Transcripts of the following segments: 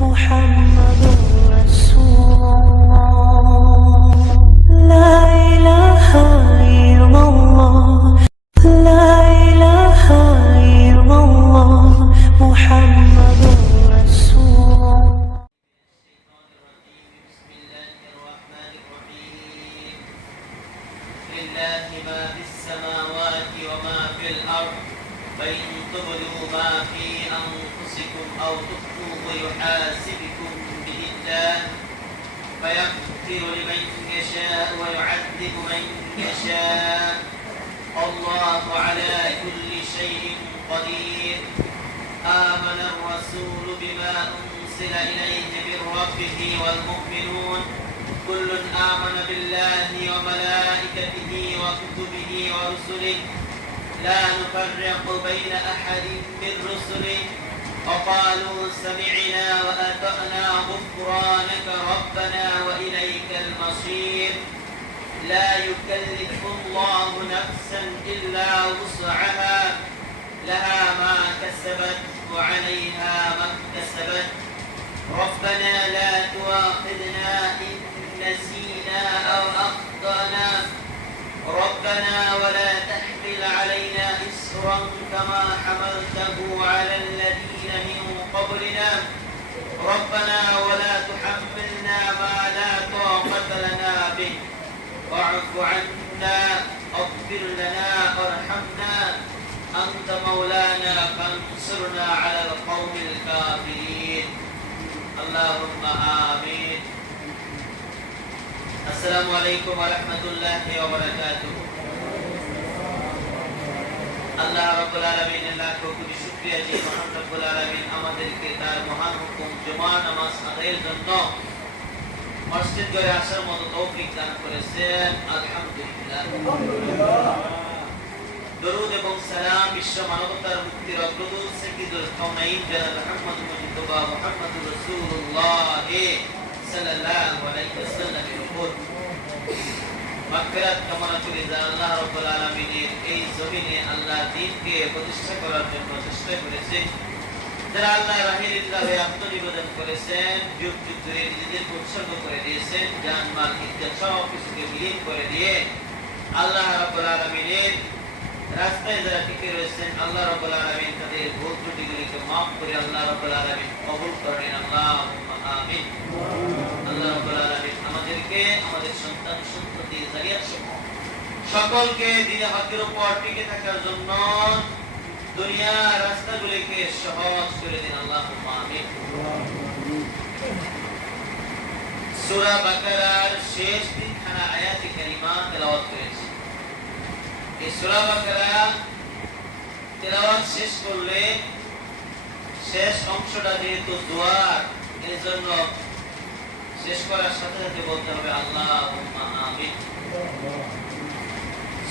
محمد رسول الله لا إله إلا الله لا إله إلا الله محمد رسول الله. بسم الله الرحمن الرحيم لله ما في السماوات وما في الأرض فإن تبدوا ما في أنفسكم أو تخفوه يحاسبكم به الله فيغفر لمن يشاء ويعذب من يشاء الله على كل شيء قدير آمن الرسول بما أنزل إليه من ربه والمؤمنون كل آمن بالله وملائكته وكتبه ورسله لا نفرق بين أحد من رسله وقالوا سمعنا وأطعنا غفرانك ربنا وإليك المصير لا يكلف الله نفسا إلا وسعها لها ما كسبت وعليها ما اكتسبت ربنا لا تؤاخذنا إن نسينا أو أخطأنا ربنا ولا تحمل علينا إصرا كما حملته على الذين من قبلنا ربنا ولا تحملنا ما لا طاقة لنا به واعف عنا اغفر لنا وارحمنا أنت مولانا فانصرنا على القوم الكافرين اللهم آمين. আসসালামু আলাইকুম ওয়া রাহমাতুল্লাহি ওয়া বারাকাতুহু। আল্লাহ রাব্বুল আলামিনের লাখ কোটি শুকরিয়া যে মহান রব্বুল আলামিন আমাদেরকে তার মহান হুকুম জুমা নামাজ আদায়ের জন্য মসজিদ ঘরে আসার মতো তৌফিক দান করেছেন। আলহামদুলিল্লাহ। দরুদ এবং সালাম বিশ্ব মানবতার মুক্তির অগ্রদূত সাইয়্যিদুল কাওনাইন জনাব মুহাম্মদ মুজতবা মুহাম্মদুর রাসূলুল্লাহ সাল্লাল্লাহু আলাইহি ওয়াসাল্লামের উপর মাগফিরাত কামনা করি যে আল্লাহ রাব্বুল আলামিনের এই জমিনে আল্লাহ দ্বীনকে প্রতিষ্ঠা করার জন্য চেষ্টা করেছেন, যারা আল্লাহর রাহে লিল্লাহি আত্মনিবেদন করেছেন, যুগ যুগ ধরে নিজেদেরকে উৎসর্গ করে দিয়েছেন, জান মাল ইজ্জত সব কিছুকে বিলীন করে দিয়ে আল্লাহ রাব্বুল আলামিনের রাস্তায় যারা টিকে রয়েছেন আল্লাহ রাব্বুল আলামিন তাদের ভুল ত্রুটিগুলিকে মাফ করে আল্লাহ রাব্বুল আলামিন কবুল করেন। আল্লাহুম্মা আমিন। আল্লাহ রাব্বুল আলামিন আমাদেরকে আমাদের সন্তান সন্ততি যারিয়াত সকলকে দ্বীনে হকের উপর টিকে থাকার জন্য দুনিয়ার রাস্তাগুলিকে সহজ করে দিন। আল্লাহুম্মা আমিন। সূরা বাকারার শেষ তিনখানা আয়াতে কারিমা তেলাওয়াত করেছি। এই সূরা বাকারা তেলাওয়াত শেষ করলে শেষ অংশটা যেহেতু দোয়ার, এর জন্য শেষ করার সাথে সাথে বলতে হবে আল্লাহুম্মা আমিন।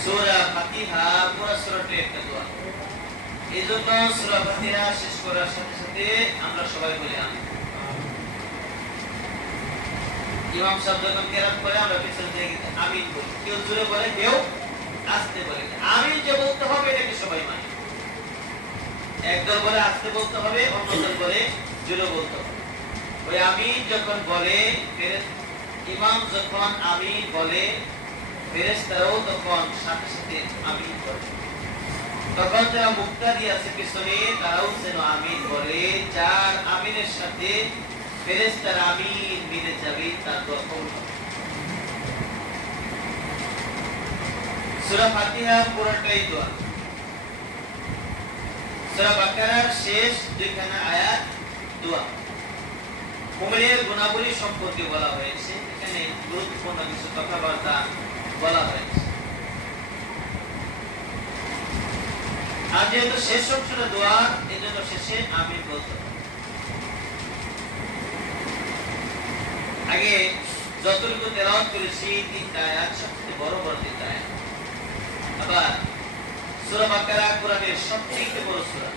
সূরা ফাতিহা পুরো সূরাটি একটা দোয়া, এই জন্য সূরা ফাতিহা শেষ করার সাথে সাথে আমরা সবাই বলি আমিন। ইমাম সাহেব যখন কেরাত করে আমরা পিছনে থেকে আমিন বলি, কেউ জোরে বলে কেউ আস্তে বলে। আমিন যে বলতে হবে এটাকে সবাই মানে, একদল বলে আস্তে বলতে হবে, অন্যদল বলে জোরে বলতে হবে। ওই আমিন যখন বলে ইমাম যখন আমিন বলে ফেরেশতারাও তখন সাথে সাথে আমিন বলে, তখন যারা মুক্তাদি আছে পিছনে তারাও যেন আমিন বলে, যার আমিনের সাথে ফেরেশতারা আমিন মিলে যাবে তার দোয়া কবুল হবে। সূরা ফাতিহা পুরোটাই দোয়া। সূরা বাকারার শেষ দুইখানা আয়াত দোয়া। মুমিনের গুণাবলী সম্পর্কে বলা হয়েছে, এখানে গুরুত্বপূর্ণ কিছু কথাবার্তা বলা হয়েছে। আর যেহেতু শেষ অংশটা দোয়া, এই জন্য শেষে আমিন বলতে হবে। আগে যতটুকু তেলাওয়াত করেছি তিনটা আয়াত, সবচেয়ে বড় বড় তিনটা আয়াত। আবার সূরা বাকারা কোরআনের সবচেয়ে বড় সূরা।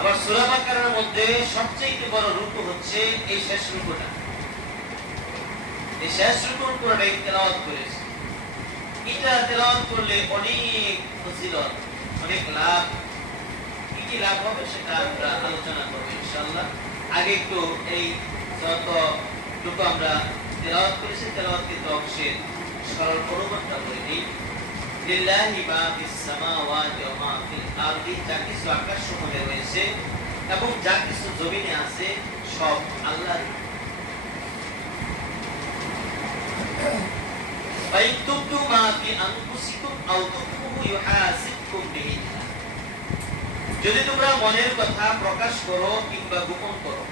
আবার সূরা বাকারার মধ্যে সবচেয়ে বড় রুকু হচ্ছে এই শেষ রুকুটা। এই শেষ রুকুর কোরআনে তেলাওয়াত করেছে। এটা তেলাওয়াত করলে অনেক ফজিলত, অনেক লাভ। কি কি লাভ হবে সেটা আমরা আলোচনা করব ইনশাআল্লাহ। আগে একটু এই যতটুকু আমরা তেলাওয়াত করেছি তেলাওয়াতকৃত অংশের সরল অনুবাদটা বলে দিই। লিল্লাহি মা ফিস সামাওয়াতি ওয়া মা ফিল আরদি, যা কিছু আকাশ সমূহে রয়েছে এবং যা কিছু জমিনে আছে সব আল্লাহর। ফাইন তুবদু মা ফি আনফুসিকুম আও তুখফুহু ইউহাসিবকুম বিহি, যদি তোমরা মনের কথা প্রকাশ করো কিংবা গোপন করো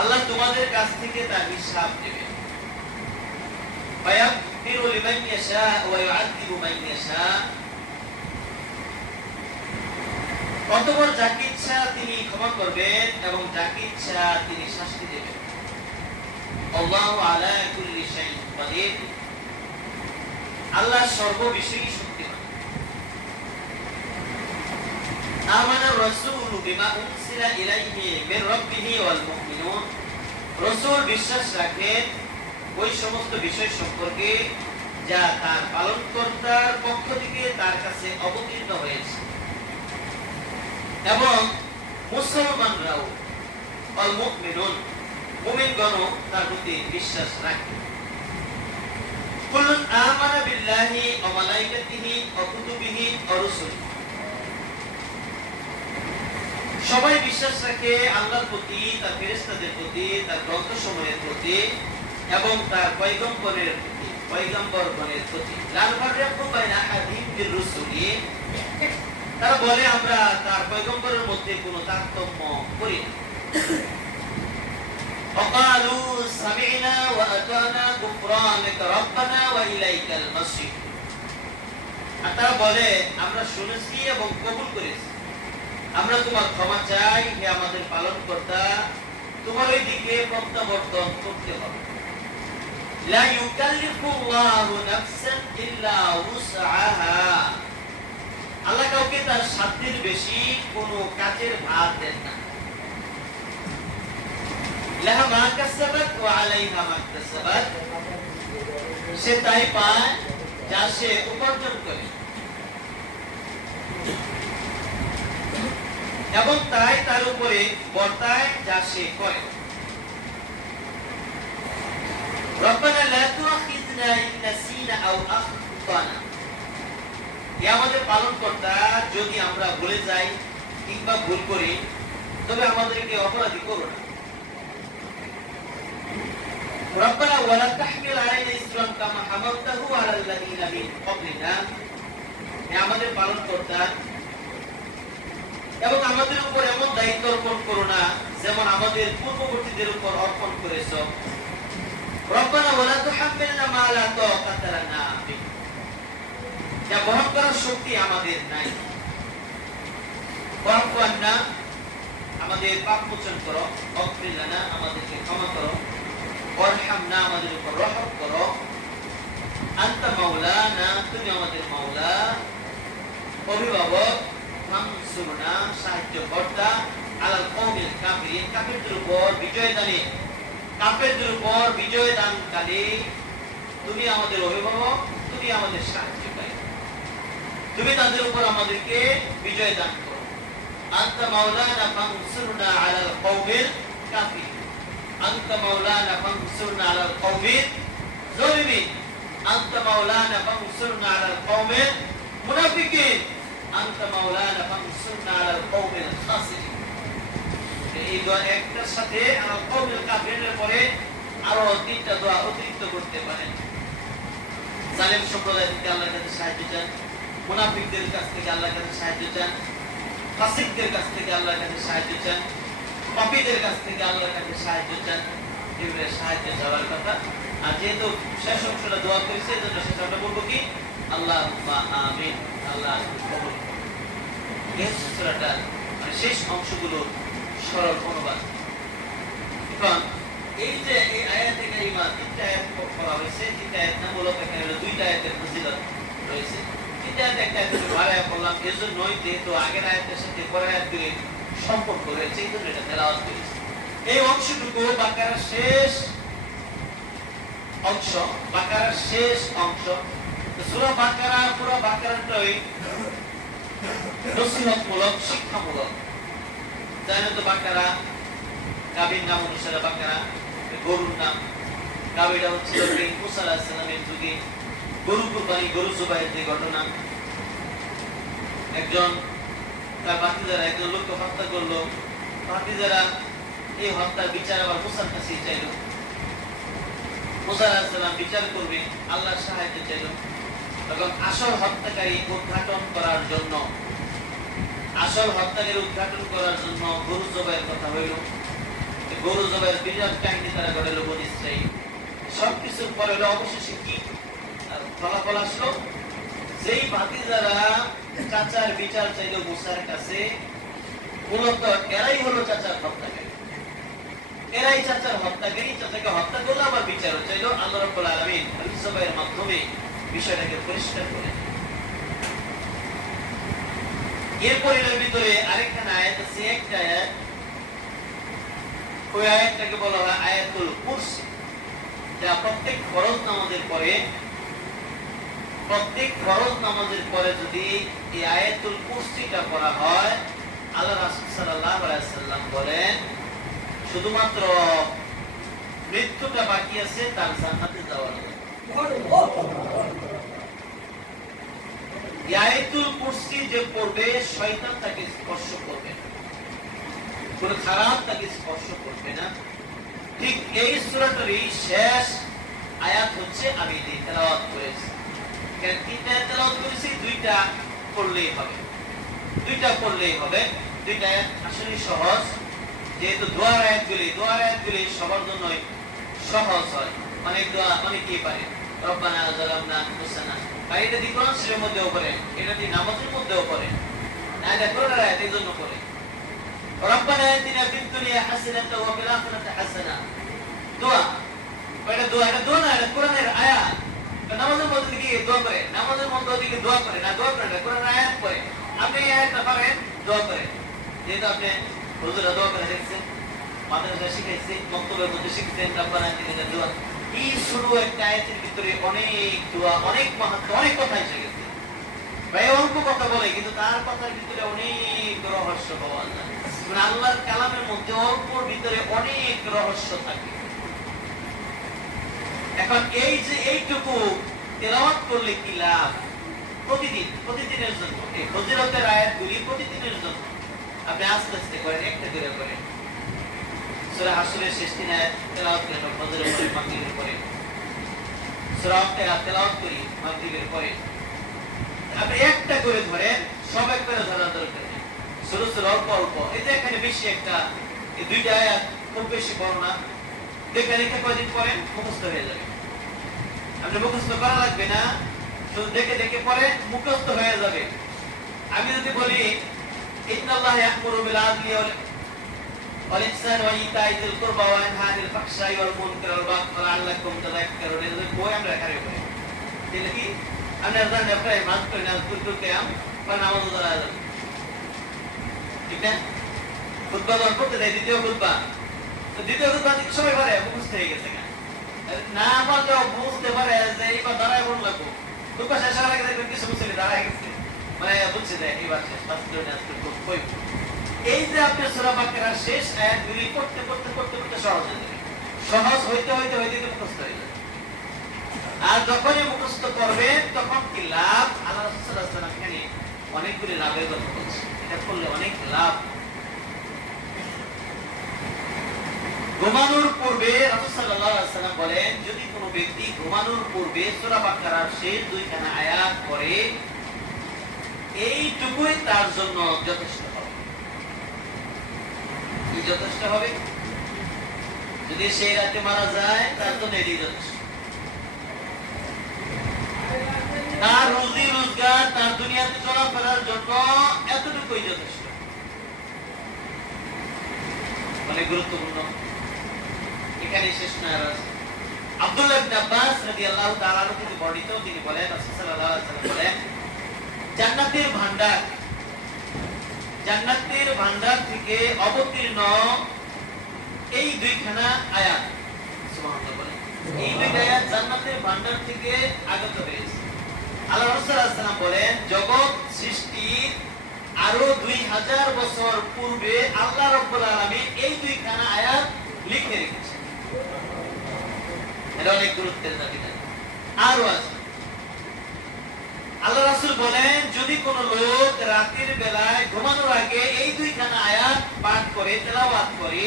আল্লাহ তোমাদের কাছ থেকে তার হিসাব নেবে। ফায়াগফিরু লিমান ইয়াশা ওয়া ইউআযযিবু মান ইয়াশা, অতঃপর যাকে ইচ্ছা তিনি ক্ষমা করবেন এবং যাকে ইচ্ছা তিনি শাস্তি দেবেন। আল্লাহু আলা কুল্লি শাইইন কাদির, আল্লাহ সর্ববিষয়ী শক্তিমান। আমানার রাসূলু বিমা উনসিলা ইলাইহি মির রাব্বিহি ওয়াল মুমিনুন, রাসূল বিশ্বাস রাখেন ওই সমস্ত বিষয় সম্পর্কে যা তার পালনকর্তার পক্ষ থেকে তার কাছে অবতীর্ণ হয়েছে, এবং মুসলমানরাও আল মুমিনুন মুমিনগণও তার প্রতি বিশ্বাস রাখে। কুল্লুন আমানা বিল্লাহি ওয়া মালাইকাতিহি ওয়া কুতুবিহি ওয়া রুসুলিহি, সবাই বিশ্বাস রাখে আল্লাহর প্রতি, তার ফেরেশতাদের প্রতি, তার গ্রন্থসমূহের প্রতি এবং তার পয়গম্বরের প্রতি, পয়গম্বরগণের প্রতি। লা নুফাররিকু বাইনা আহাদিন মির রুসুলি, তারা বলে আমরা তার পয়গম্বরের মধ্যে কোনো তারতম্য করি না। ওয়াকালু সামি'না ওয়া আতানা গুফরানাকা রাব্বানা ওয়া ইলাইকাল মাসির, আর তারা বলে আমরা শুনেছি এবং কবুল করেছি, আমরা তোমার ক্ষমা চাই হে আমাদের পালনকর্তা, তোমার ওই দিকে প্রত্যাবর্তন করতে হবে। লা ইউকাল্লিফুল্লাহু নাফসান ইল্লা উসআহা, আল্লাহ কাউকে তার সাধ্যের বেশি কোনো কাজের ভার দেন না। লাহা মা কাসাবাত ওয়া আলাইহা মা কাসাবাত, সে তাই পায় যা সে উপার্জন করে, এবং তাই তার উপরে বর্তায় যা সে করে। রব্বানা লা তুআখিযনা ইন নাসিনা আও আখতানা, হে আমাদের পালনকর্তা যদি আমরা ভুলে যাই কিংবা ভুল করি তবে আমাদেরকে অপরাধী করো না। রব্বানা ওয়া লা তাহমিল আলাইনা ইসরান কামা হামালতাহু আলাল লাযিনা মিন ক্বাবলিনা, হে আমাদের পালনকর্তা এবং আমাদের উপর এমন দায়িত্ব অর্পণ করো না যেমন আমাদের পূর্ববর্তীদের উপর অর্পণ করেছো। রব্বানা ওয়া লা তুহাম্মিলনা মা লা তাকাতা লানা বিহি, যা বহন করার শক্তি আমাদের নাই। ওয়াফু আন্না, আমাদের পাপ মোচন করো। ওয়াগফির লানা, আমাদেরকে ক্ষমা করো। ওয়ারহামনা, আমাদের উপর রহমত করো। আনতা মাওলানা, তুমি আমাদের মাওলা, অভিভাবক। মানসুরনা, সাহায্যকর্তা। আলাল কওমিল কাফিরিন, কাফিরদের উপর বিজয় দানে, কাফেরদের উপর বিজয় দানকারী তুমি আমাদের অভিভাবক, তুমি আমাদের সাহায্যকারী, তুমি তাদের উপর আমাদেরকে বিজয় দান করো। আনতা মাওলানা ফানসুরনা আলাল কওমিল কাফিরিন, আনতা মাওলানা ফানসুরনা আলাল কওমিল যালিমিন, আনতা মাওলানা ফানসুরনা আলাল কওমিল মুনাফিকিন, আনতা মাওলানা ফানসুরনা আলাল কওমিল খাসিরিন। এই দোয়া একটার সাথে আলাল কওমিল কাফিরিনের পরে আরো তিনটা দোয়া অতিরিক্ত করতে পারেন। জালেম সম্প্রদায় থেকে আল্লাহর কাছে সাহায্য চান, মুনাফিকদের কাছ থেকে আল্লাহর কাছে সাহায্য চান, ফাসিকদের কাছ থেকে আল্লাহর কাছে সাহায্য চান, পাপীদের কাছ থেকে আল্লাহর কাছে সাহায্য চান। এগুলো সাহায্য চাওয়ার কথা। আর যেহেতু শেষ অংশটা দোয়া করেছে এজন্য শেষ আমরা বলবো কি আল্লাহুম্মা আমিন, আল্লাহ কবুল করুন। এই সূরাটার মানে শেষ অংশগুলো সরল অনুবাদ। এখন এই যে এই আয়াতে কারিমা তিনটা আয়াত পড়া হয়েছে, তিনটা আয়াত না মূলত এখানে দুইটা আয়াতের ফজিলত রয়েছে। তিনটা আয়াত একটা আয়াত বাড়ায়া পড়লাম, এজন্যই যেহেতু আগের আয়াতের সাথে পরের আয়াতের সম্পর্ক রয়েছে এই জন্য এটা তেলাওয়াত করেছি। এই অংশটুকু বাকারার শেষ অংশ, বাকারার শেষ অংশ। সূরা বাকারা পুরো বাকারাটাই নসিহতমূলক, শিক্ষামূলক। জানেন তো বাকারা, কাবির নাম অনুসারে বাকারা গরুর নাম। কাবিটা হচ্ছে মুসা আলাইহিস সালামের যুগে গরু কুরবানি, গরু জবাইয়ের যে ঘটনা। একজন তার ভাতিজারা একজন লোককে হত্যা করলো, ভাতিজারা এই হত্যার বিচার আবার মুসার কাছে চাইল। মুসা আলাইহিস সালাম বিচার করবে, আল্লাহর সাহায্য চাইল। তখন আসল হত্যাকারী উদ্ঘাটন করার জন্য, আসল হত্যাকারী উদ্ঘাটন করার জন্য গরু জবাইয়ের কথা হইল। গরু জবাইয়ের বিরাট কাহিনী তারা ঘটালো বনী ইসরাঈল। সবকিছুর পরে অবশেষে কি ফলাফল আসলো? যেই ভাতিজারা চাচার বিচার চাইল মুসার কাছে, মূলত এরাই হলো চাচার হত্যাকারী। এরাই চাচার হত্যাকারী, চাচাকে হত্যা করলো আবার বিচারও চাইলো। আল্লাহ রাব্বুল আলামিন জবাইয়ের মাধ্যমে বিষয়টাকে পরিষ্কার করে। এরপরে এর ভিতরে আরেকখানা আয়াত আছে, একটা আয়াত, ওই আয়াতটাকে বলা হয় আয়াতুল কুরসি, যা প্রত্যেক ফরজ নামাজের পরে, প্রত্যেক ফরজ নামাজের পরে যদি এই আয়াতুল কুরসিটা পড়া হয়, আল্লাহ রাসূল সাল্লাল্লাহু আলাইহি ওয়াসাল্লাম বলেন শুধুমাত্র মৃত্যুটা বাকি আছে, তার জান্নাতে যাওয়ার জন্য। আয়াতুল কুরসি যে পড়বে, শয়তান তাকে স্পর্শ করবে না, কোন খারাপ তাকে স্পর্শ করবে না। ঠিক এই সূরাটারই শেষ আয়াত হচ্ছে আমি তেলাওয়াত করেছি। কেন তিনটা তেলাওয়াত করেছি, দুইটা পড়লেই হবে, দুইটা পড়লেই হবে। দুইটা আয়াত আসলে সহজ, যেহেতু দোয়ার আয়াতগুলি সবার জন্যই সহজ হয়। অনেক দোয়া অনেকেই পারে, রব্বানা যালামনা আনফুসানা, আর এটা দি কোরআন শরীফের মধ্যেও পড়ে, এটা দি নামাজের মধ্যেও পড়ে, না এটা কোরআনের আয়াত এই জন্য পড়ে। রব্বানা আতিনা ফিদ দুনিয়া হাসানাতাও ওয়া ফিল আখিরাতি হাসানা, দোয়া। এটা দোয়া, এটা দোয়া না, এটা কোরআনের আয়াত। নামাজের মধ্যে দিকে দোয়া করে, নামাজের মধ্যে দিকে দোয়া করে না, দোয়া করে না, কোরআনের আয়াত পড়ে। আপনি এই আয়াতটা পারেন, দোয়া করেন। যেহেতু আপনি হুজুরা দোয়া করে দেখছেন, মাদ্রাসা শিখাইছে, বক্তব্যের মধ্যে শিখছেন, রব্বানা আতিনা দোয়া। এই শুরু একটা আয়াতের ভিতরে অনেক দোয়া, অনেক মাহাত্ম্য, অনেক কথা এসে গেছে। ভাই অল্প কথা বলে, কিন্তু তার কথার ভিতরে অনেক রহস্য পাওয়া যায়। মানে আল্লাহর কালামের মধ্যে অল্পর ভিতরে অনেক রহস্য থাকে। এখন এই যে এইটুকু তেলাওয়াত করলে কি লাভ? প্রতিদিনের জন্য এই ফজিলতের আয়াতগুলি প্রতিদিনের জন্য আপনি আস্তে আস্তে করেন, একটা করে করেন। সূরা হাশরের শেষ দিন আয়াত তেলাওয়াত করেন ফজরের পরে, মাগরিবের পরে। সূরা আল-ফাতিহা তেলাওয়াত করি মাগরিবের পরে। আপনি একটা করে ধরেন, সব একবারে ধরার দরকার নেই, ছোট ছোট অল্প অল্প। এই যে এখানে বেশি একটা, এই দুইটা আয়াত খুব বেশি বড় না, দেখে দেখে কয়দিন পরে মুখস্থ হয়ে যাবে। আপনি মুখস্থ করা লাগবে না, শুধু দেখে দেখে পরে মুখস্থ হয়ে যাবে। আমি যদি বলি ইন্নাল্লাহ ইয়া'মুরু বিল আদলি ওয়াল ইহসানি ওয়া ইতা'i যিল কুরবা ওয়া ইয়ানহা আনিল ফাহশাই ওয়াল মুনকারি ওয়াল বাগই লাআল্লাকুম তাযাক্কারুন। এই বই আমরা এখানে পড়ি, ঠিক কি? আমরা জানি আপনারা মাস করে না করতে আম বা নামাজ পড়া যায়, ঠিক না? খুতবা করতে দেয়, দ্বিতীয় খুতবা, তো দ্বিতীয় খুতবা সবাই পারে, মুখস্থ হয়ে গেছে না পারলেও বুঝতে পারে যে এইবার দাঁড়ায় বল লাগবো। খুতবা শেষ হওয়ার আগে দেখবেন কিছু মুসলিম দাঁড়ায় গেছে, মানে বুঝছে যে এইবার শেষ, এই যে আপনি সূরা বাকারার শেষ আয়াতগুলি পড়তে পড়তে পড়তে পড়তে সহজ হয়ে যাবে। সহজ হইতে হইতে হইতে মুখস্থ হয়ে যাবে। আর যখনই মুখস্থ করবেন তখন কি লাভ? আল্লাহ রাসূল সাল্লাল্লাহু আলাইহি ওয়াসাল্লাম এখানে অনেকগুলি লাভের কথা বলছেন। এটা করলে অনেক লাভ। ঘুমানোর পূর্বে রাসূল সাল্লাল্লাহু আলাইহি ওয়াসাল্লাম বলেন, যদি কোনো ব্যক্তি ঘুমানোর পূর্বে সূরা বাকারার শেষ দুইখানা আয়াত পড়ে, এইটুকুই তার জন্য যথেষ্ট হবে। কি যথেষ্ট হবে? যদি সেই রাতে মারা যায়, তার জন্য এটি যথেষ্ট। তার রুজি রোজগার, তার দুনিয়াতে চলাফেরার জন্য এতটুকুই যথেষ্ট। অনেক গুরুত্বপূর্ণ। এখানে শেষ না, আব্দুল্লাহ ইবনে আব্বাস রাদিয়াল্লাহু তাআলা আনহু থেকে বর্ণিত, তিনি বলেন রাসূল সাল্লাল্লাহু আলাইহি ওয়াসাল্লাম বলেন, জান্নাতের ভান্ডার থেকে অবতীর্ণ এই দুইখানা আয়াত, সুবহানাল্লাহ বলেন, এই দুইটা আয়াত জান্নাতের ভান্ডার থেকে আগত হয়েছে। আল্লাহ রাসূল সাল্লাল্লাহু আলাইহি ওয়াসাল্লাম বলেন, জগৎ সৃষ্টির আরো 2000 1000 বছর পূর্বে আল্লাহ রাব্বুল আলামিন এই দুইখানা আয়াত লিখে রেখেছেন। এটা অনেক গুরুত্বের দাবি। আরো আছে, আল্লাহ রাসূল বলেন, যদি কোনো লোক রাতের বেলায় ঘুমানোর আগে এই দুইখানা আয়াত পাঠ করে, তেলাওয়াত করে,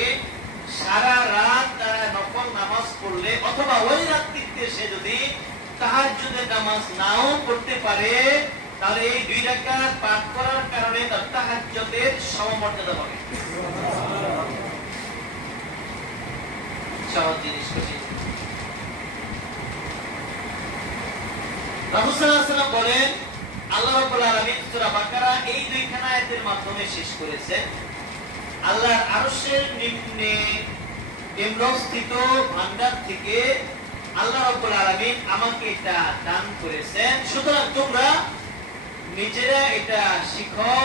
সারা রাত তারা নফল নামাজ পড়লে, অথবা ওই রাত্রিতে সে যদি তাহাজ্জুদের নামাজ নাও পড়তে পারে, তাহলে এই 2 রাকাত পাঠ করার কারণে তার তাহাজ্জুদের সমমর্যাদা হবে। সহজ জিনিস কঠিন। রাসূল সাল্লাল্লাহু আলাইহি ওয়াসাল্লাম বলেন, আল্লাহ রাব্বুল আলামিন সূরা বাকারা এই দুইখানা আয়াতের মাধ্যমে শেষ করেছেন। আল্লাহর আরশের নিম্নে নিম্নস্থিত ভান্ডার থেকে আল্লাহ রাব্বুল আলামিন আমাকে এটা দান করেছেন, সুতরাং তোমরা নিজেরা এটা শিখো,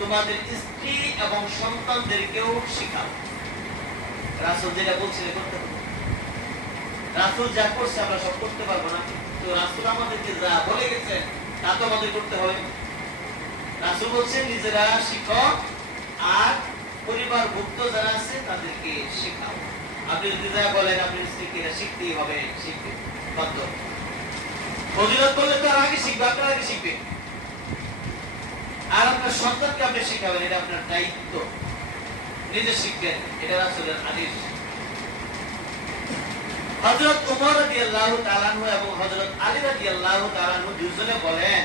তোমাদের স্ত্রী এবং সন্তানদেরকেও শিখাও। রাসূল যেটা বলছিলেন করতে হবে। রাসূল যা করছে আমরা সব করতে পারবো না, তো রাসূল আমাদেরকে যা বলে গেছেন তা তো আমাদের করতে হবে। রাসূল বলছেন নিজেরা শিখো আর পরিবারভুক্ত যারা আছে তাদেরকে শেখাও। আপনি যদি যা বলেন আপনি স্ত্রীকে এটা শিখতেই হবে, শিখবে বাধ্য। ফজিলত বললে তো আর আগে শিখবে, আপনার আগে শিখবে। আর আপনার সন্তানকে আপনি শেখাবেন, এটা আপনার দায়িত্ব। নিজে শিখবেন, এটা রাসূলের আদেশ। হযরত ওমর রাদিয়াল্লাহু তাআলা আনহু এবং হযরত আলী রাদিয়াল্লাহু তাআলা আনহু দুজনে বলেন,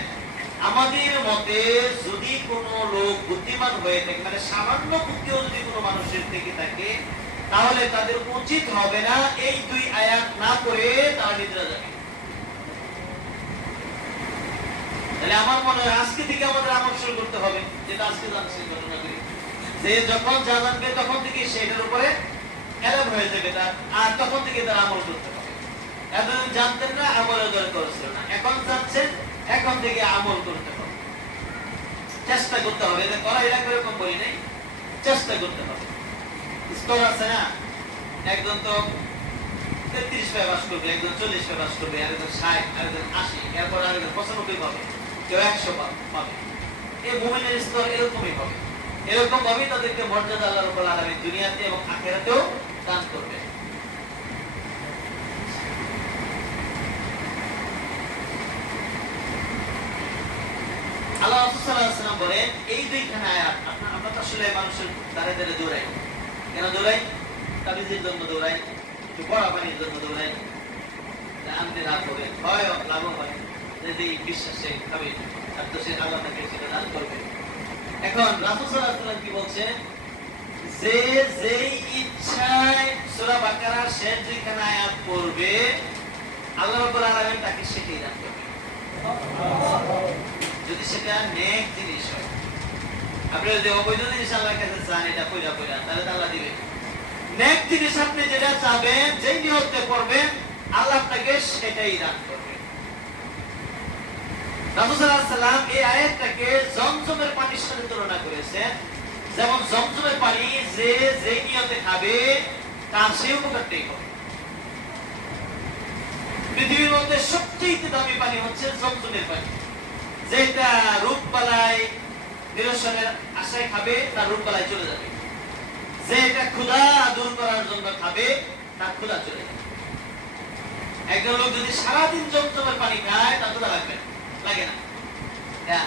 আমাদের মতে যদি কোনো লোক বুদ্ধিমান হয়ে থাকে, মানে সামান্য বুদ্ধিও যদি কোনো মানুষের থেকে থাকে, তাহলে তাদের উচিত হবে না এই 2 আয়াত না পড়ে তারা নিদ্রা যাবে। তাহলে আমার মনে হয় আজকে থেকে আমাদের আমল শুরু করতে হবে, যেটা আজকে জানছি ঘটনাগুলি, যে যখন যা জানবে তখন থেকে সেটার উপরে এলাম হয়ে যাবে তার, আর তখন থেকে তার আমল করতে হবে। এতদিন জানতেন না, আমলের দরকার ছিল না, এখন জানছেন, এখন থেকে আমল করতে হবে, চেষ্টা করতে হবে। এটা করা এলাকা এরকম বলি নাই, চেষ্টা করতে হবে। স্তর আছে না, একজন তো 33 পায় পাস করবে, একজন 40 পায় পাস করবে, আরেকজন 60, আরেকজন 80, এরপর আরেকজন 95 পাবে, কেউ 100 পাবে। এই মুমিনের স্তর এরকমই হবে। এরকম ভাবে তাদেরকে মর্যাদা আল্লাহ রাব্বুল আলামিন দুনিয়াতে এবং আখিরাতেও দান করবে। আল্লাহ রাসূল সাল্লাল্লাহু আলাইহি ওয়াসাল্লাম বলেন, এই দুইখানা আয়াত আমরা তো আসলে মানুষের দ্বারে দ্বারে দৌড়াই। কেন দৌড়াই? তাবিজের জন্য দৌড়াই, একটু বড় পানির জন্য দৌড়াই, আনতে লাভ হবে, হয় লাভ হয়, যদি বিশ্বাসে খাবে আর তো সে আল্লাহ তাকে সেটা দান করবে। এখন রাসূল সাল্লাল্লাহু আলাইহি ওয়াসাল্লাম কি বলছেন, যে যেই ইচ্ছায় সূরা বাকারার শেষ দুইখানা আয়াত পড়বে, আল্লাহ রাব্বুল আলামিন তাকে সেটাই দান করবে, যদি সেটা নেক জিনিস হয়। আপনি যদি অবৈধ জিনিস আল্লাহর কাছে চান, এটা পয়রা পয়রা, তাহলে আল্লাহ দিবে। নেক জিনিস আপনি যেটা চাবেন, যেই নিয়তে পড়বেন, আল্লাহ আপনাকে সেটাই দান করবে। রাসূল সাল্লাল্লাহু আলাইহি ওয়াসাল্লাম এই আয়াতটাকে জমজমের পানির সাথে তুলনা করেছেন। যেমন জমজমের পানি যে যেই নিয়তে খাবে তার সেই উপকারটাই হবে। পৃথিবীর মধ্যে সবচেয়ে দামি পানি হচ্ছে জমজমের পানি, যেটা রোগবালাই নিরসনের আশায় খাবে তার রোগবালাই চলে যাবে, যেটা ক্ষুধা দূর করার জন্য খাবে তার ক্ষুধা চলে যাবে। একজন লোক যদি সারাদিন জমজমের পানি খায় তার ক্ষুধা লাগবে না, লাগে না, হ্যাঁ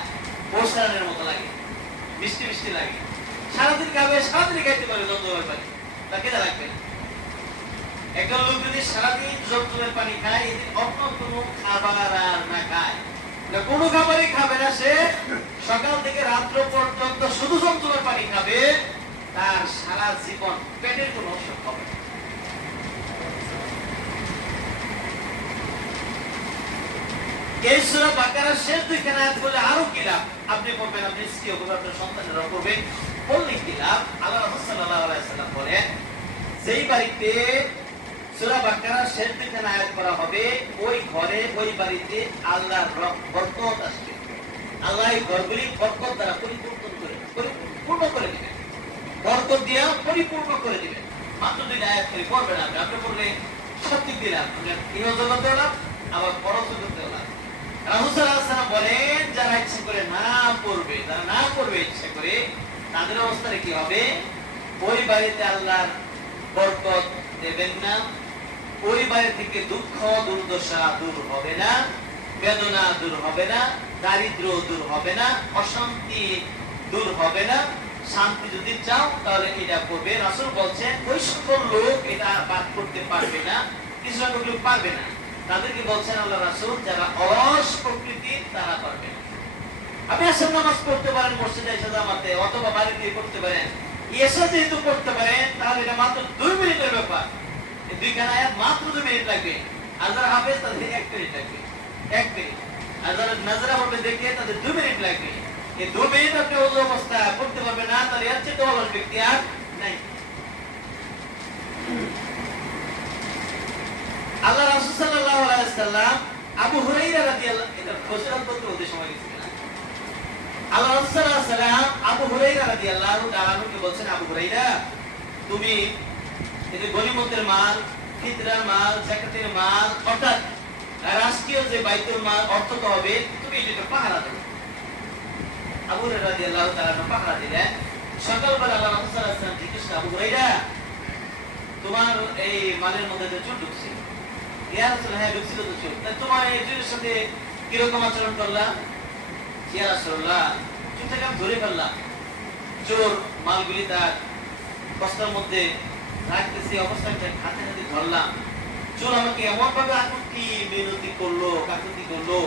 পোষানের মতো লাগে, মিষ্টি মিষ্টি লাগে। সারাদিন খাবে, সারাদিন খাইতে পারে জমজমের পানি, তার ক্ষুধা লাগবে না। একজন লোক যদি সারাদিন জমজমের পানি খায়, এদিন অন্য কোনো খাবার আর না খায়, কোনো খাবারই খাবে না, সে সকাল থেকে রাত্র পর্যন্ত শুধু জমজমের পানি খাবে, তার সারা জীবন পেটের কোনো অসুখ হবে না। এই সূরা বাকারার শেষ দুইখানা আয়াত বলে আরো কি লাভ? আপনি পড়বেন, আপনি স্ত্রীও করবেন, আপনার সন্তানেরা করবেন, বললে কি লাভ? আল্লাহ রাসূল সাল্লাল্লাহু আলাইহি ওয়াসাল্লাম বলেন, যেই বাড়িতে সূরা বাকারার শেষ দুইখানা আয়াত করা হবে, ওই ঘরে ওই বাড়িতে আল্লাহর বরকত আসবে। আল্লাহ এই ঘরগুলি বরকত দ্বারা পরিপূর্ণ করে দিবেন, বরকত দিয়ে পরিপূর্ণ করে দিবেন। মাত্র 2 আয়াত করে পড়বেন, আপনি পড়লে সত্যি দিলাম, ইহজগতে লাভ, আবার পরজগতে লাভ। রাসূল সাল্লাল্লাহু আলাইহি ওয়াসাল্লাম বলেন, যারা ইচ্ছা করে না পড়বে, যারা না পড়বে ইচ্ছা করে, তাদের অবস্থাটা কি হবে? ওই বাড়িতে আল্লাহর বরকত দেবেন না, ওই বাড়ি থেকে দুঃখ দুর্দশা দূর হবে না, বেদনা দূর হবে না, দারিদ্র দূর হবে না, অশান্তি দূর হবে না। শান্তি যদি চাও তাহলে এটা করবে। রাসূল বলছেন ওই সকল লোক এটা বাদ করতে পারবে না, কিছু সংখ্যক লোক পারবে না। তাদেরকে বলছেন আল্লাহ রাসূল যারা অলস প্রকৃতির তারা পারবে না। আপনি আসর নামাজ পড়তে পারেন মসজিদে এসে জামাতে, অথবা বাড়িতে পড়তে পারেন। এসে যেহেতু পড়তে পারেন তাহলে এটা মাত্র 2 মিনিটের ব্যাপার। এই দুইখানা আয়াত মাত্র 2 মিনিট লাগবে। আর যারা হাফেজ তাদের 1 মিনিট লাগবে, 1 মিনিট। আর যারা নাজরা পড়বে দেখে তাদের 2 মিনিট লাগবে। এই 2 মিনিট আপনি ওই অবস্থা পড়তে পারবেন না, তাহলে এর চেয়ে অলস ব্যক্তি আর নাই। আল্লাহ রাসূল সাল্লাল্লাহু আলাইহি ওয়াসাল্লাম আবু হুরায়রা রাদিয়াল্লাহু এটা ফজর বলতে সময় গেছে না। আল্লাহ রাসূল সাল্লাল্লাহু আলাইহি ওয়াসাল্লাম আবু হুরায়রা রাদিয়াল্লাহু তাআলা কে বলছেন, আবু হুরায়রা তুমি এই যে গনিমতের মাল, ফিতরার মাল, যাকাতের মাল, অর্থাৎ রাষ্ট্রীয় যে বাইতুল মাল অর্থ তো হবে, তুমি এটা পাহারা দাও। আবু হুরায়রা রাদিয়াল্লাহু তাআলা পাহারা দিলেন। সকালবেলা আল্লাহ রাসূল সাল্লাল্লাহু আলাইহি ওয়াসাল্লাম জিজ্ঞেস করলেন, আবু হুরায়রা তোমার এই মালের মধ্যে তো চোর ঢুকছে। ইয়া রাসূল, হ্যাঁ ঢুকছিল তো চোর। তা তোমার এই চোরের সাথে কি রকম আচরণ করলা? ইয়া রাসূলুল্লাহ, চোরটাকে আমি ধরে ফেললাম। চোর মালগুলি তার বস্তার মধ্যে রাখতেছি, অবস্থায় হাতে হাতে ধরলাম। চোর আমাকে এমন ভাবে কাকুতি করলো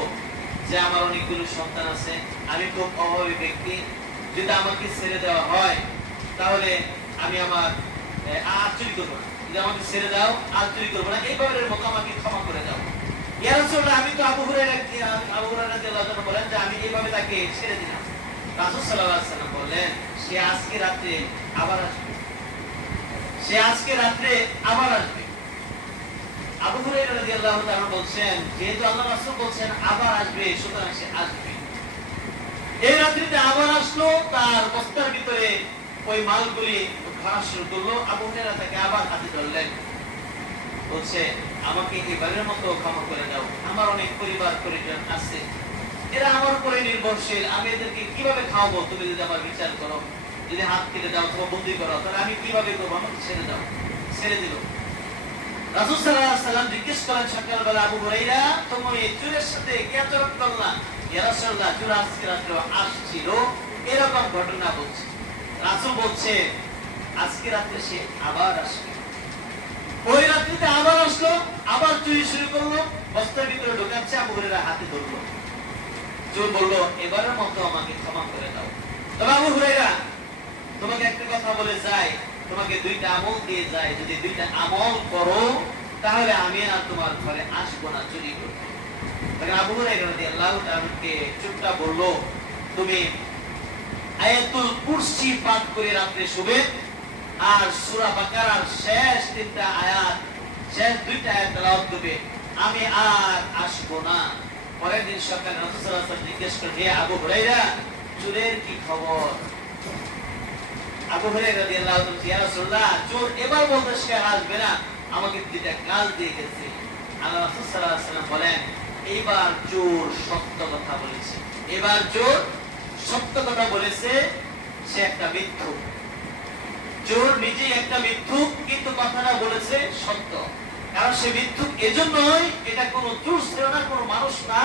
যে আমার অনেকগুলো সন্তান আছে, আমি খুব অভাবী ব্যক্তি, যদি আমাকে ছেড়ে দেওয়া হয় তাহলে আমি আমার আর চুরি করবো না, যদি আমাকে ছেড়ে দাও আর চুরি করবো না, এইভাবে মতো আমাকে ক্ষমা করে দাও। ইয়া রাসূলুল্লাহ, আমি তো আবু হুরায়রা রাদিয়াল্লাহু তাআলা বলেন যে আমি এইভাবে তাকে ছেড়ে দিলাম। রাসূল সাল্লাল্লাহু আলাইহি ওয়াসাল্লাম বললেন, সে আজকে রাতে আবার আসবে, সে আজকে রাতে আবার আসবে। আবু হুরায়রা রাদিয়াল্লাহু তাআলা বলছেন, যেহেতু আল্লাহ রাসূল বলছেন আবার আসবে, সুতরাং সে আসবে। এই রাত্রিতে আবার আসলো, তার বস্তার ভিতরে ওই মালগুলি ধরা শুরু করলো। আবু হুরায়রা তাকে আবার হাতে ধরলেন, বলছে আমাকে এবারের মতো ক্ষমা করে দাও, আমার অনেক পরিবার পরিজন আছে, এরা আমার উপরে নির্ভরশীল, আমি এদেরকে কিভাবে খাওয়াবো? তুমি যদি আমার বিচার করো, যদি হাত কেটে দাও অথবা বন্দি করো, তাহলে আমি কিভাবে করবো? আমাকে ছেড়ে দাও। ছেড়ে দিল। রাসূল সাল্লাল্লাহু আলাইহি ওয়াসাল্লাম জিজ্ঞেস করেন সকালবেলা, আবু হুরায়রা তুমি এই চোরের সাথে কি আচরণ করলা? ইয়া রাসূলুল্লাহ, চোর আজকে রাতে আসছিল, এরকম ঘটনা বলছে। রাসূল বলছে আজকে রাতে সে আবার আসবে। ওই রাত্রিতে আবার আসলো, আবার চুরি শুরু করলো, বস্তার ভিতরে ঢোকাচ্ছে, আবু হুরায়রা হাতে ধরলো। চোর বললো এবারের মতো আমাকে ক্ষমা করে দাও। তবে আবু হুরায়রা তোমাকে একটা কথা বলে যাই, তোমাকে 2টা আমল দিয়ে যায়, যদি 2টা আমল করো তাহলে আমি আর তোমার ঘরে আসবো না চুরি করতে। আবু হুরায়রা রাদিয়াল্লাহু তাআলা কে চুপটা বললো, তুমি আয়াতুল কুরসি পাঠ করে রাতে শুবে, আর সূরা বাকারার শেষ 3টা আয়াত, শেষ 2টা আয়াত তেলাওয়াত করবে, আমি আর আসবো না। পরের দিন সকালে রাসূল সাল্লাল্লাহু আলাইহি ওয়াসাল্লাম জিজ্ঞেস করলেন, হে আবু হুরায়রা চোরের কি খবর? আবু হুরায়রা রাদিয়াল্লাহু তাআলা, ইয়া রাসূলুল্লাহ, চোর এবার বলতে সে আসবে না, আমাকে 2টা কাল দিয়ে গেছে। আল্লাহ রাসূল সাল্লাল্লাহু আলাইহি ওয়াসাল্লাম বলেন, এইবার চোর সত্য কথা বলেছে, এবার চোর সত্য কথা বলেছে, সে একটা মিথ্যুক। চোর নিজেই একটা মিথ্যুক, কিন্তু কথাটা বলেছে সত্য। কারণ সে মিথ্যুক এজন্যই, এটা কোনো চোর ছিল না, কোনো মানুষ না,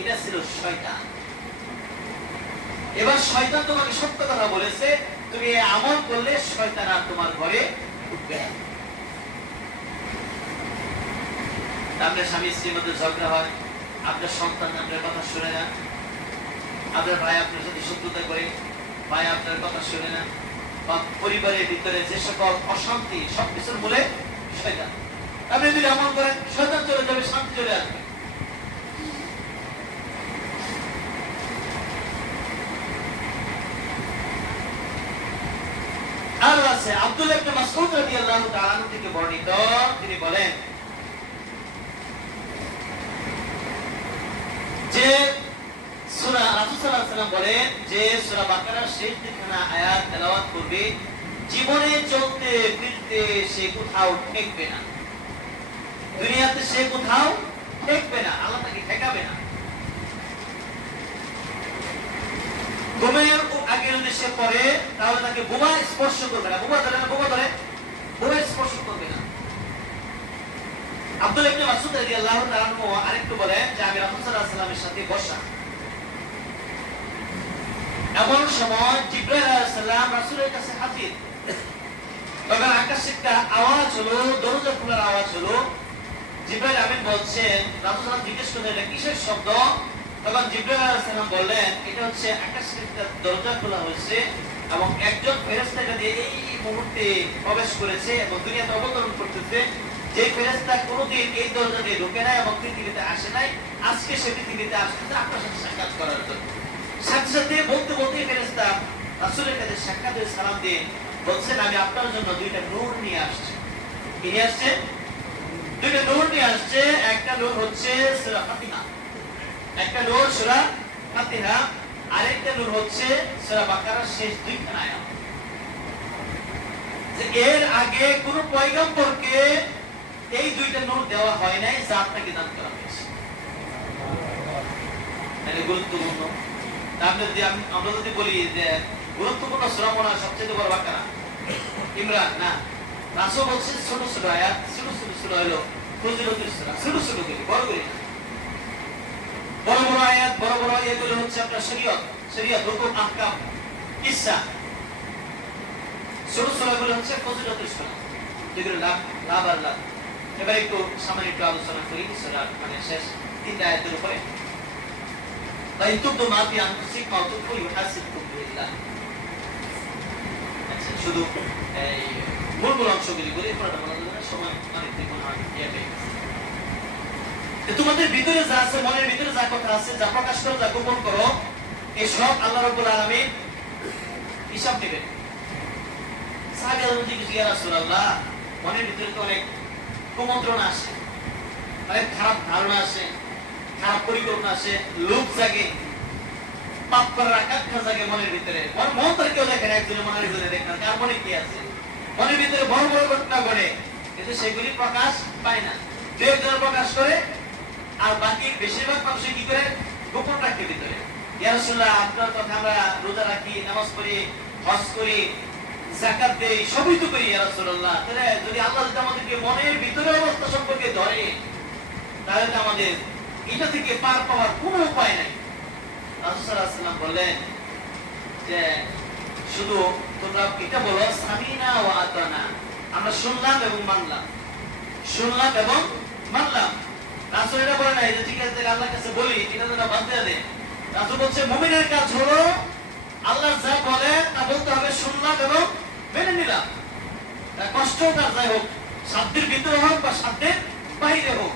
এটা ছিল শয়তান। এবার শয়তান তোমাকে সত্য কথা বলেছে, তুমি এই আমল করলে শয়তান আর তোমার ঘরে ঢুকবে না। আপনার স্বামী স্ত্রীর মধ্যে ঝগড়া হয়, আপনার সন্তান আপনার কথা শুনে না, আপনার ভাই আপনার সাথে শত্রুতা করে, ভাই আপনার কথা শুনে না, বা পরিবারের ভিতরে যে সকল অশান্তি, সবকিছুর মূলে শয়তান। আপনি যদি আমল করেন, শয়তান চলে যাবে, শান্তি চলে আসবে। আর আছে আব্দুল্লাহ ইবনে মাসউদ রাদিয়াল্লাহু তাআলা থেকে বর্ণিত, তিনি বলেন যে সূরা রাসূল সাল্লাল্লাহু আলাইহি ওয়াসাল্লাম বলেন যে সূরা বাকারার শেষ 2খানা আয়াত তেলাওয়াত করবে, জীবনে চলতে ফিরতে সে কোথাও ঠেকবে না, দুনিয়াতে সে কোথাও ঠেকবে না, আল্লাহ তাকে ঠেকাবে না। ঘুমের আগে যদি সে করে তাহলে তাকে বোমা স্পর্শ করবে না। বোমা ধরে না, বোমা ধরে, বোমা স্পর্শ করবে না। আব্দুল্লাহ ইবনে মাসউদ রাদিয়াল্লাহু তাআলা আনহু আরেকটু বলেন যে আমি রাসূল সাল্লাল্লাহু আলাইহি ওয়াসাল্লামের সাথে বসা, এমন সময় জিবরাইল আলাইহিস সালাম রাসূলের কাছে হাজির। তখন আকাশে একটা আওয়াজ হলো, দরজা খোলার আওয়াজ হলো। জিবরাইল আমিন বলছেন, রাসূল সাল্লাল্লাহু জিজ্ঞেস করলেন এটা কিসের শব্দ? তখন জিবরাইল আলাইহিস সালাম বললেন এটা হচ্ছে আকাশের একটা দরজা খোলা হয়েছে এবং একজন ফেরেশতা এটা দিয়ে এই মুহূর্তে প্রবেশ করেছে এবং দুনিয়াতে অবতরণ করতেছে। যে ফেরেশতা কোনোদিন এই দরজা দিয়ে ঢুকে নাই এবং পৃথিবীতে আসে নাই, আজকে সে পৃথিবীতে আসছে আপনার সাথে সাক্ষাৎ করার জন্য। সাথে সাথে বলতে বলতে ফেরেশতা রাসূলের কাছে সাক্ষাৎ হয়ে সালাম দিয়ে বলছেন আমি আপনার জন্য দুইটা নূর নিয়ে আসছি। কি নিয়ে আসছে? দুইটা নূর নিয়ে আসছে। একটা নূর হচ্ছে সূরা ফাতিহা, একটা নূর সূরা ফাতিহা, আরেকটা নূর হচ্ছে সূরা বাকারার শেষ দুইখানা আয়াত। যে এর আগে কোন পয়গম্বরকে এই দুইটা নূর দেওয়া হয় নাই যা আপনাকে দান করা হয়েছে। মানে গুরুত্বপূর্ণ। আমরা যদি বলি যে গুরুত্বপূর্ণ সূরা মনে হয় সবচেয়ে বড় বাকারা, ইমরান না, রাসূল বলছেন ছোট ছোট আয়াত, ছোট ছোট সূরা হলো ফজিলতের সূরা, ছোট ছোট করে বড় করে না। বড় বড় আয়াত, বড় বড় এগুলো হচ্ছে আপনার শরীয়ত, শরীয়ত হুকুম আহকাম কিসসা। ছোট সূরাগুলো হচ্ছে ফজিলতের সূরা, যেগুলো লাভ আর লাভ। এবার একটু সামান্য একটু আলোচনা করি সূরা মানে শেষ তিনটা আয়াতের উপরে। তাই তুবদু মা ফি আনফুসিকুম আও তুখফুহু ইউহাসিবকুম বিল্লাহ। আচ্ছা, শুধু এই মূল অংশগুলি বলি, পুরোটা বলা যাবে না, সময় অনেক দেখুন তোমাদের ভিতরে যা আছে, মনের ভিতরে যা কথা আছে, যা প্রকাশ করো, যা গোপন করো, এই সব আল্লাহ রাব্বুল আলামিন হিসাব নেবেন। সাহাবারা জিজ্ঞেস ইয়া রাসূলুল্লাহ, মনের ভিতরে তো অনেক কুমন্ত্রণা আসে, অনেক খারাপ ধারণা আসে, খারাপ পরিকল্পনা আসে, লোভ জাগে, পাপ করার আকাঙ্ক্ষা জাগে মনের ভিতরে। মন তো কেউ দেখে না, একজনের মনের ভিতরে দেখেন কার মনে কি আছে। মনের ভিতরে বড় বড় ঘটনা ঘটে, কিন্তু সেগুলি প্রকাশ পায় না। দু একজন প্রকাশ করে আর বাকি বেশিরভাগ মানুষ কি করে গোপন রাখে ভিতরে। ইয়া রাসূলুল্লাহ, আপনার কথা আমরা রোজা রাখি, নামাজ পড়ি, হজ করি, যাকাত দেই, সবই তো করি ইয়া রাসূলুল্লাহ। তাহলে যদি আল্লাহ যদি আমাদেরকে মনের ভিতরে অবস্থা সম্পর্কে ধরে, তাহলে তো আমাদের এটা থেকে পার পাওয়ার কোনো উপায় নাই। রাসূল সাল্লাল্লাহু আলাইহি ওয়াসাল্লাম বললেন যে শুধু তোমরা এটা বলো সামিনা ওয়া আতানা, আমরা শুনলাম এবং মানলাম, শুনলাম এবং মানলাম। রাসূল এটা বলে নাই যে ঠিক আছে আল্লাহর কাছে বলি এটা তো বাদ দেন। রাসূল বলছে মুমিনের কাজ হলো আল্লাহ যা বলে তা বলতে হবে, শুনলাম এবং মেনে নিলাম। কষ্ট তার যাই হোক, সাধ্যের ভিতরে হোক বা সাধ্যের বাইরে হোক,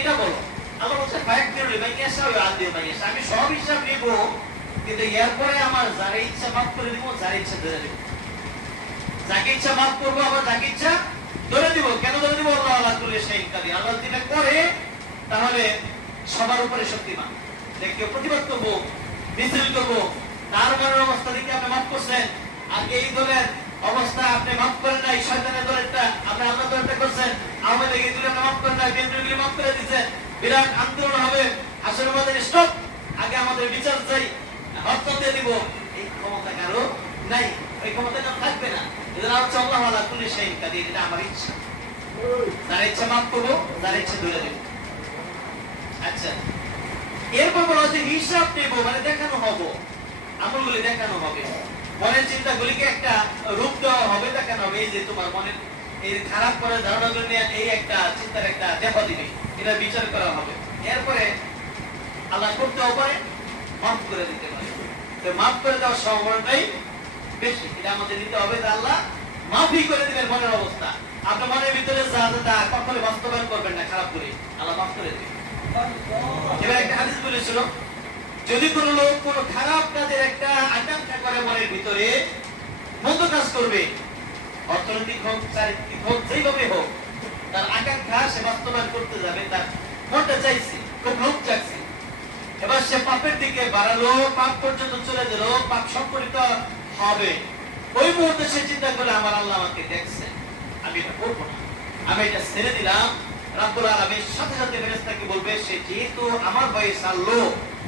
এটা বলো। আল্লাহ বলছে আমি সব হিসাব নিব, কিন্তু এরপরে আমার যারা ইচ্ছা মাফ করে দিব, যারা ইচ্ছা ধরে দিব। যাকে ইচ্ছা মাফ করবো, আবার যাকে ইচ্ছা ধরে দিব। কেন ধরে দিব? আল্লাহ আল্লাহ তুলে সেই ইত্যাদি। আল্লাহ যদি করে তাহলে সবার উপরে শক্তিমান। কেউ প্রতিবাদ করবো, মিছিল করবো, তার মনের অবস্থা দেখে আপনি মাফ করছেন, আর এই দলের অবস্থা আপনি মাফ করেন নাই, শয়তানের দলেরটা আপনি আল্লাহ দলেরটা করছেন, আওয়ামী লীগের দলে আপনি মাফ করেন নাই, বিএনপি মাফ করে দিচ্ছেন, বিরাট আন্দোলন হবে, আসলে আমাদের স্টপ, আগে আমাদের বিচার চাই, হত্যা দিয়ে দিব। এই ক্ষমতা কারো নাই, এই ক্ষমতা কারো থাকবে না। এজন্য হচ্ছে আল্লাহ আল্লাহ তুলে সেই ইত্যাদি। এটা আমার ইচ্ছা, যারা ইচ্ছা মাফ করবো, যারা ইচ্ছা ধরে দেব। আচ্ছা, এরপর বলা হচ্ছে হিসাব নেব, মানে দেখানো হবো, আমলগুলি দেখানো হবে, মনের চিন্তাগুলিকে একটা রূপ দেওয়া হবে, দেখানো হবে। এই যে তোমার মনের এই খারাপ করার ধারণাগুলো নিয়ে এই একটা চিন্তার একটা দেখা দিবে, এটা বিচার করা হবে। এরপরে আল্লাহ করতেও পারে, মাফ করে দিতে পারে। তো মাফ করে দেওয়ার সম্ভাবনাটাই বেশি। এটা আমাদের নিতে হবে যে আল্লাহ মাফই করে দিবেন মনের অবস্থা। আপনার মনের ভিতরে যা তা কখনো বাস্তবায়ন করবেন না খারাপ করে, আল্লাহ মাফ করে দিবেন। এবার একটা হাদিস বলেছিল, যদি কোন লোক কোন খারাপ কাজের একটা আকাঙ্ক্ষা করে মনের ভিতরে, মন্দ কাজ করবে, অর্থনৈতিক হোক, চারিত্রিক হোক, যেইভাবে হোক, তার আকাঙ্ক্ষা সে বাস্তবায়ন করতে যাবে, তার মনটা চাইছে, খুব লোভ চাইছে। এবার সে পাপের দিকে বাড়ালো, পাপ পর্যন্ত চলে গেল, পাপ সংকলিত হবে। ওই মুহূর্তে সে চিন্তা করে আমার আল্লাহ আমাকে দেখছেন, আমি এটা করবো না, আমি এটা ছেড়ে দিলাম। রাব্বুল আলামিন সাথে সাথে ফেরেশতাকে বলবে সে যেহেতু আমার ভয়ে ছাড়লো,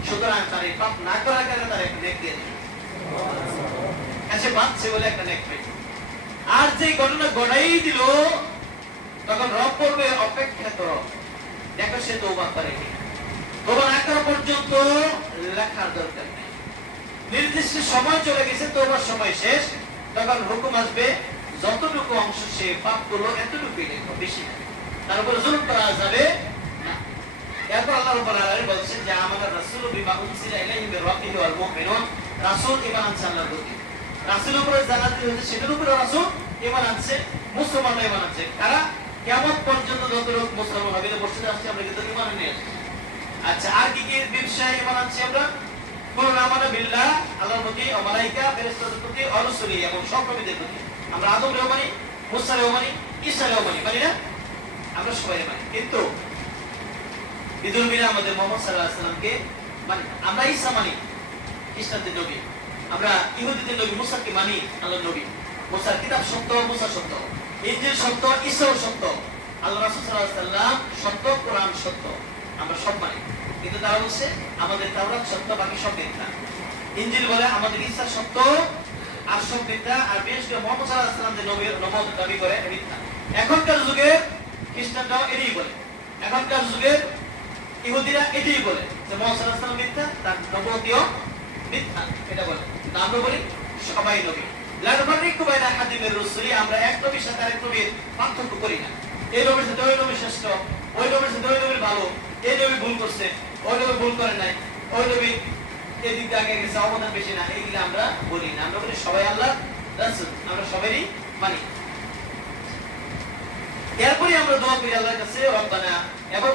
সুতরাং তার এই পাপ না করার কারণে তার একটা নেক দিয়ে দিবে। সে বাঁচছে বলে একটা নেক পাইছে। আর যে ঘটনা ঘটাই দিল, তখন রব বলবে অপেক্ষা করো, দেখো সে তওবা করে কি। তওবা না করা পর্যন্ত লেখার দরকার নেই। নির্দিষ্ট সময় চলে গেছে, তওবার সময় শেষ, তখন হুকুম আসবে যতটুকু অংশ সে পাপ করলো এতটুকুই লেখো, বেশি না। তার উপরে জুলুম করা যাবে না। এরপর আল্লাহ রাব্বুল আলামিন বলছেন যে আমাদের রাসূল বিমা উনসিলা ইলাইহি মির রাব্বিহি ওয়াল মুমিনুন, রাসূল ঈমান আনছে আল্লাহর প্রতি। রাসূলের উপরে জানাতে হয়েছে, সেটার উপরে রাসূল ঈমান আনছে, মুসলমানরা ঈমান আনছে। কারা? কিয়ামত পর্যন্ত যত লোক মুসলমান হবে, এটা বসতে আসছে আমরা কিন্তু ঈমান নিয়ে আসছি। আচ্ছা, আর কি কি বিষয়ে ঈমান আনছি আমরা? কুল্লু আমানা বিল্লাহ, আল্লাহর প্রতি, ওয়া মালায়েকা, ফেরেশতাদের প্রতি, ওয়া রাসূলি, এবং সব নবীদের প্রতি। আমরা আদমেরও মানি, মুসারও মানি, ঈসারও মানি, মানি না? আমরা সবাই মানি। কিন্তু ঈদুল মিলাদ আমাদের মুহাম্মদ সাল্লাল্লাহু আলাইহি ওয়াসাল্লামকে মানি। আমরা ঈসা মানি, খ্রিস্টানদের নবী। আমরা ইহুদিদের নবী মুসাকে মানি, আল্লাহর নবী। মুসার কিতাব সত্য, মুসা সত্য, ইনজিল সত্য, ঈসাও সত্য, আল্লাহ রাসূল সাল্লাল্লাহু আলাইহি ওয়াসাল্লাম সত্য, কোরআন সত্য, আমরা সব মানি। কিন্তু তারা বলছে আমাদের তাওরাত সত্য, বাকি সব মিথ্যা। ইনজিল বলে আমাদের ঈসা সত্য আর সব মিথ্যা, আর বিশেষ করে মুহাম্মদ সাল্লাল্লাহু আলাইহি ওয়াসাল্লাম যে নবীর নবুয়ত দাবি করে মিথ্যা। এখনকার যুগে খ্রিস্টানরাও এটাই বলে, এখনকার যুগের ইহুদিরা এটাই বলে যে মুহাম্মদ সাল্লাল্লাহু আলাইহি ওয়াসাল্লাম মিথ্যা, তার নবুয়তিও মিথ্যা, এটা বলে। কিন্তু আমরা বলি সবাই নবী। লা নুফাররিকু বাইনা আহাদিন মির রাসূলি, আমরা এক নবীর সাথে আরেক নবীর পার্থক্য করি না। এই নবীর সাথে ওই নবী শ্রেষ্ঠ, ওই নবীর সাথে ওই নবীর ভালো, এই নবী ভুল করছে, ওই নবী ভুল করে নাই, ওই নবী এদিক দিয়ে আগে গেছে, অবদান বেশি না, এইগুলো আমরা বলি না। আমরা বলি সবাই আল্লাহর রাসূল, আমরা সবারই মানি। এরপরে আমরা দোয়া করি আল্লাহর কাছে, রব্বানা, এবং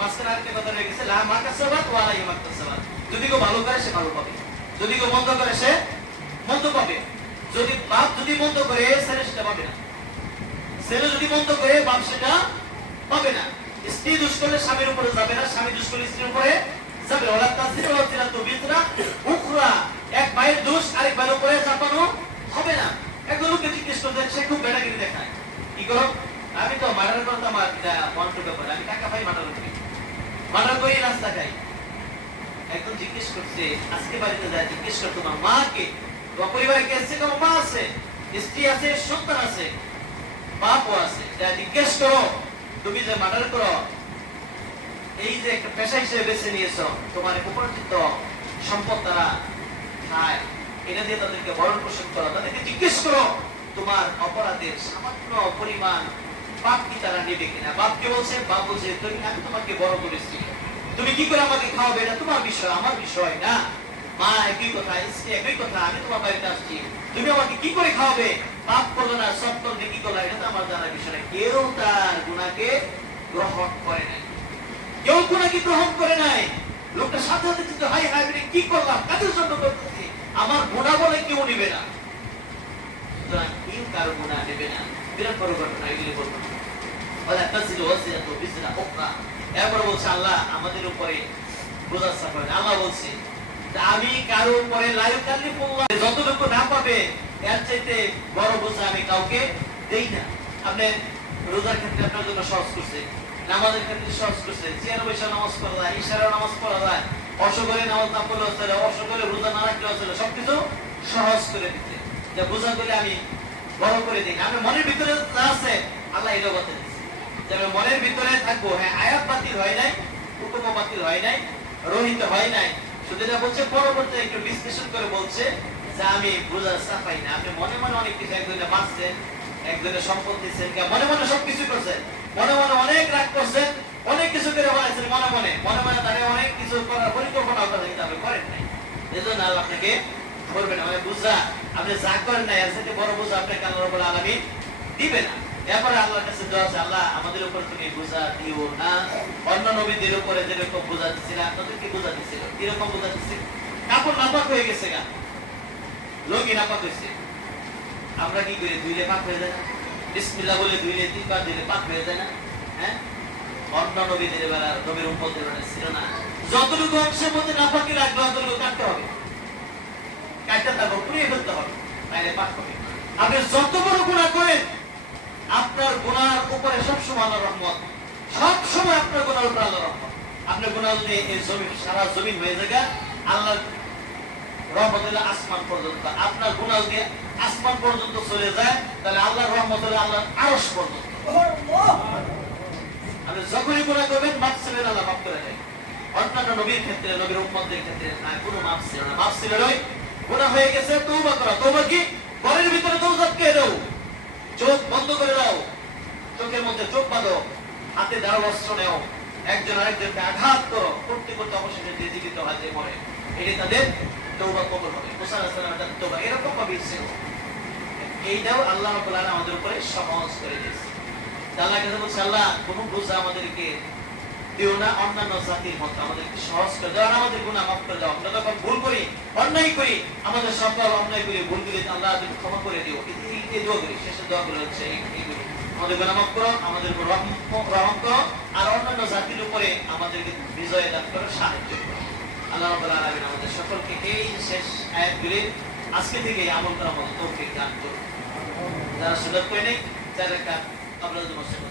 মাঝখানে আরেকটা কথা রয়ে গেছে, লা মা কাসাবাত ওয়া লা ইয়ামা কাসাবাত। যদি কেউ ভালো করে সে ভালো পাবে, যদি কেউ মন্দ করে সে মন্দ পাবে। যদি বাপ যদি মন্দ করে ছেলে সেটা পাবে না, ছেলে যদি মন্দ করে বাপ সেটা পাবে না। স্ত্রী দোষ করলে স্বামীর উপরে যাবে না, স্বামী দোষ করলে স্ত্রীর উপরে যাবে। ওয়ালা তাসির ওয়া তিরাতু বিজরা উখরা, এক ভাইয়ের দোষ আরেক ভাইয়ের উপরে চাপানো হবে না। একজন লোককে জিজ্ঞেস করতে, সে খুব বেটাগিরি দেখায়, কি করো? আমি তো মার্ডার করতে আমার মন্ত্র ব্যাপার, আমি টাকা পাই মার্ডার করি, মার্ডার করি রাস্তা খাই। একজন জিজ্ঞেস করছে, আজকে বাড়িতে যায়, জিজ্ঞেস কর তোমার মাকে, তোমার পরিবারে কে আছে? তোমার মা আছে, স্ত্রী আছে, সন্তান আছে, বাপও আছে, যা জিজ্ঞেস করো তুমি যে মার্ডার করো, এই যে একটা পেশা হিসেবে বেছে নিয়েছো, তোমার উপার্জিত সম্পদ তারা খায়, এটা দিয়ে তাদেরকে ভরণ পোষণ করো, তাদেরকে জিজ্ঞেস করো তোমার অপরাধের সামান্য পরিমাণ পাপ কি তারা নেবে কিনা। বাপকে বলছে, বাপ বলছে তুমি, আমি তোমাকে বড় করেছি, তুমি কি করে আমাকে খাওয়াবে এটা তোমার বিষয়, আমার বিষয় না। মা একই কথা, স্ত্রী একই কথা, আমি তোমার বাড়িতে আসছি, তুমি আমাকে কি করে খাওয়াবে? পাপ করলো না, সব করলে কি করলো, এটা তো আমার জানার বিষয় না। কেউ তার গুনাহকে গ্রহণ করে নাই, কেউ গুনাহকে গ্রহণ করে নাই। লোকটা সাথে সাথে চিন্তা, হাই হাই আমি কি করলাম, কাদের জন্য করতেছি, আমার গুনাহ বলে কেউ নিবে না, সুতরাং কেউ কারো গুনাহ নেবে না। বিরাট বড় ঘটনা, এগুলি বলবো না। ওয়ালা তাসিরু ওয়াসিরাতু বিজরা উখরা। এরপর বলছে আল্লাহ আমাদের উপরে বোঝা চাপাবে না। আল্লাহ বলছে আমি কারো উপরে লা ইউকাল্লিফুল্লাহ, যতটুকু না পাবে এর চাইতে বড় বোঝা আমি কাউকে দেই না। আপনি রোজার ক্ষেত্রে আপনার জন্য সহজ করছে, নামাজের ক্ষেত্রে সহজ করছে, চেয়ার বসে নামাজ পড়া যায়, ইশারা নামাজ পড়া যায়, অসগরে নামাজ না পড়লেও চলে, অসগরে রোজা না রাখলেও চলে, সবকিছু সহজ করে দিতে, যে বোঝা করে আমি বড় করে দিই। আমি মনের ভিতরে যা আছে আল্লাহ এটা বলতে দিচ্ছে যে আমি মনের ভিতরে থাকবো। হ্যাঁ, আয়াত বাতিল হয় নাই, হুকুম বাতিল হয় নাই, রহিত হয় নাই, শুধু এটা বলছে পরবর্তী একটু বিশ্লেষণ করে বলছে যে আমি বোঝা চাপাই না। আপনি মনে মনে অনেক কিছু, একজনে মারছেন, একজনে সম্পদ দিচ্ছেন, মনে মনে সবকিছু করছেন, মনে মনে অনেক রাগ করছেন, অনেক কিছু করে বানাইছেন, মনে মনে মনে মনে তারা অনেক কিছু করার পরিকল্পনা করেন, কিন্তু আপনি করেন নাই। এজন্য আল্লাহ আপনাকে করবে না, মানে বুঝা আপনি যা করেন না এর সাথে বড় বুঝা আপনাকে আল্লাহ রাব্বুল আলামিন দিবে না। এরপরে আল্লাহর কাছে দোয়া আছে, আল্লাহ আমাদের উপর তুমি বুঝা দিও না, অন্য নবীদের উপরে যেরকম বুঝা দিছিল আপনাদেরকে বুঝা দিছিল, কিরকম বুঝা দিছিল? কাপড় নাপাক হয়ে গেছে, গা লোকই নাপাক হয়েছে, আমরা কি করি? ধুইলে পাক হয়ে যায় না? বিসমিল্লাহ বলে ধুইলে 3 বার দিলে পাক হয়ে যায় না? হ্যাঁ, অন্য নবীদের বেলা, নবীর উম্মতের বেলা ছিল না। যতটুকু অংশের মধ্যে নাপাকি রাখবে ততটুকু কাটতে হবে, কাটতে থাকবো, পুড়িয়ে ফেলতে হবে, তাইলে পাক হবে। আপনি যত বড় গুনাহ করেন, আপনার গুনার উপরে সবসময় আল্লাহর রহমত, সবসময় আপনার গুনার উপরে আল্লাহর রহমত। আপনার গুনাহ যদি এই জমিন, সারা জমিন হয়ে যায়, আল্লাহ রহমত হলো আসমান পর্যন্ত। আপনার গুনাহ যদি আসমান পর্যন্ত চলে যায় তাহলে আল্লাহর রহমত হলো আল্লাহর আরশ পর্যন্ত। আপনি যখনই গুনাহ করবেন মাফ চাইবেন, আল্লাহ মাফ করে দেয়। অন্যান্য নবীর ক্ষেত্রে, নবীর উম্মতদের ক্ষেত্রে না, কোনো মাফ ছিল না। মাফ ছিল নয়, গুনাহ হয়ে গেছে তওবা করা। তওবা কি? ঘরের ভিতরে দৌড় কে দাও, চোখ বন্ধ করে দাও, চোখের মধ্যে চোখ বাঁধো, হাতে দাঁড় অস্ত্র নেও, একজন আরেকজনকে আঘাত করো, করতে করতে অবশেষে যে জীবিত হাতে মরে, এটি তাদের তওবা কবুল হবে। মুসা আলাইহিস সালামের তওবা এরকম ভাবে ছিল। এইটাও আল্লাহ রাব্বুল আলামিন আমাদের উপরে সহজ করে দিয়েছে। আল্লাহর কাছে বলছে, আল্লাহ কোনো বোঝা আমাদেরকে দিও না, অন্যান্য জাতির মতো আমাদেরকে সহজ করে দাও, আমাদের গুনাহ মাফ করে দাও। আমরা যখন ভুল করি, অন্যায় করি, আমাদের সকল অন্যায় করি, ভুলগুলি আল্লাহ তুমি ক্ষমা করে দিও। এই দোয়া করি, শেষের দোয়াগুলো হচ্ছে এইগুলি, আমাদের গুনাহ মাফ করো, আমাদের উপর রহম করো, আর অন্যান্য জাতির উপরে আমাদেরকে বিজয় দান করো, সাহায্য করো। আল্লাহ রাব্বুল আলামিন আমাদের সকলকে এই শেষ আয়াতগুলি আজকে থেকে আমল করার মতো তৌফিক দান করুন। যারা সুযোগ করে নেই, যারা কাবলাতুল মুসলিম